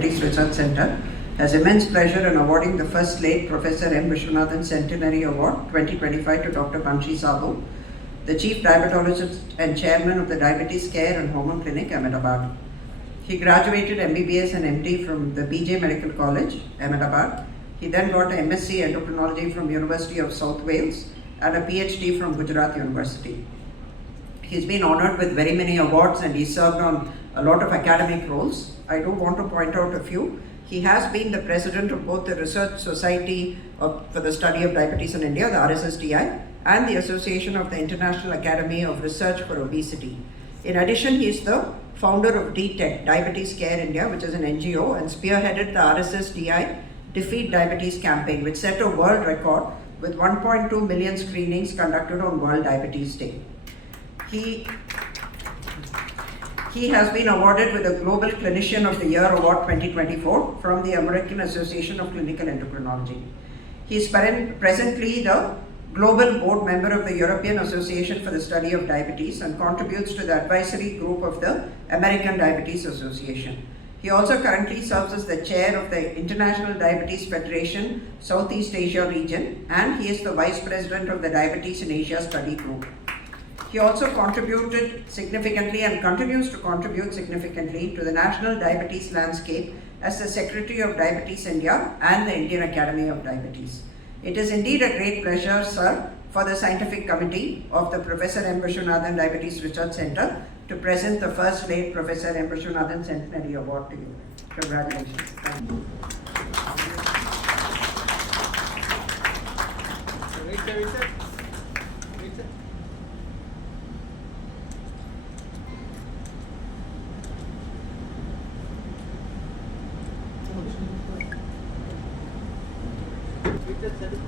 Diabetes Research Center has immense pleasure in awarding the first late Professor M. Vishwanathan Centenary Award 2025 to Dr. Banshi Sabu, the Chief Diabetologist and Chairman of the Diabetes Care and Hormone Clinic, Ahmedabad. He graduated MBBS and MD from the BJ Medical College, Ahmedabad. He then got an MSc Endocrinology from University of South Wales and a PhD from Gujarat University. He's been honored with very many awards and he's served on a lot of academic roles. I do want to point out a few. He has been the president of both the Research Society for the Study of Diabetes in India, the RSSDI, and the Association of the International Academy of Research for Obesity. In addition, he is the founder of DTEC, Diabetes Care India, which is an NGO, and spearheaded the RSSDI Defeat Diabetes campaign, which set a world record with 1.2 million screenings conducted on World Diabetes Day. He has been awarded with the Global Clinician of the Year Award 2024 from the American Association of Clinical Endocrinology. He is presently the Global Board Member of the European Association for the Study of Diabetes and contributes to the advisory group of the American Diabetes Association. He also currently serves as the chair of the International Diabetes Federation Southeast Asia region, and he is the vice president of the Diabetes in Asia Study Group. He also contributed significantly and continues to contribute significantly to the national diabetes landscape as the Secretary of Diabetes India and the Indian Academy of Diabetes. It is indeed a great pleasure, sir, for the scientific committee of the Professor M. Vishwanathan Diabetes Research Center to present the first late Professor M. Vishwanathan Centenary Award to you. Congratulations. Thank you. Richard,